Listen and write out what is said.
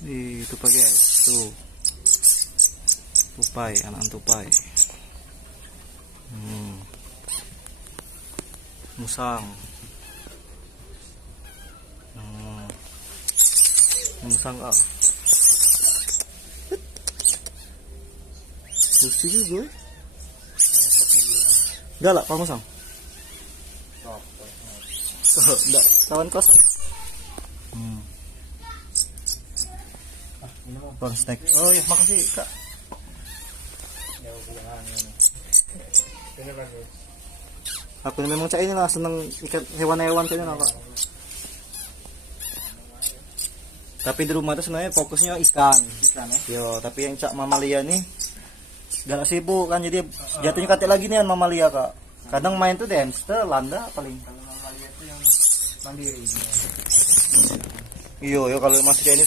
Tupai guys, tuh tupai, anak tupai. Musang. Musang ah. Lucu juga. Galak Pak Musang. Enggak, kawan kosan. Bang snack. Oh ya, makasih Kak. Aku memang cak ini lah seneng ikan hewan-hewan kayaknya lah Kak. Tapi di rumah tuh sebenarnya fokusnya ikan ya. Yo, tapi yang cak mamalia nih galak sibuk kan, jadi jatuhnya katek lagi nih kan mamalia Kak. Kadang main tuh di hamster, landa paling. Kalau mamalia itu yang mandiri. Iya, yo kalau masih kayak ini